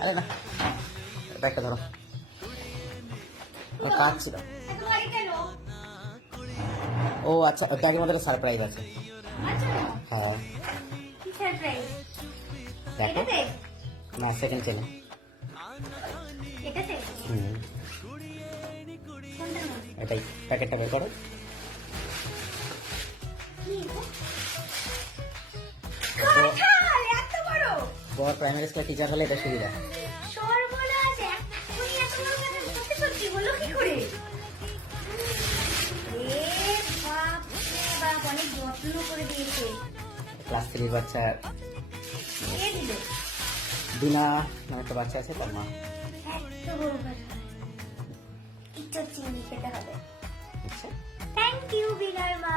আরে না, এটা একটা ধরো, কাজ ছিল। ও আচ্ছা, ব্যাগের মধ্যে সারপ্রাইজ আছে। হ্যাঁ দেখো না, সেকেন্ড চেনে। এটাই, প্যাকেটটা বের করো। বড় প্রাইমারি স্কুলের টিচার হলে এটা সুবিধা। ক্লাস 3 বাচ্চা বিনা মানে একটা বাচ্চা আছে তার মা। চিনি খেতে হবে। থ্যাংক ইউ বিনার মা।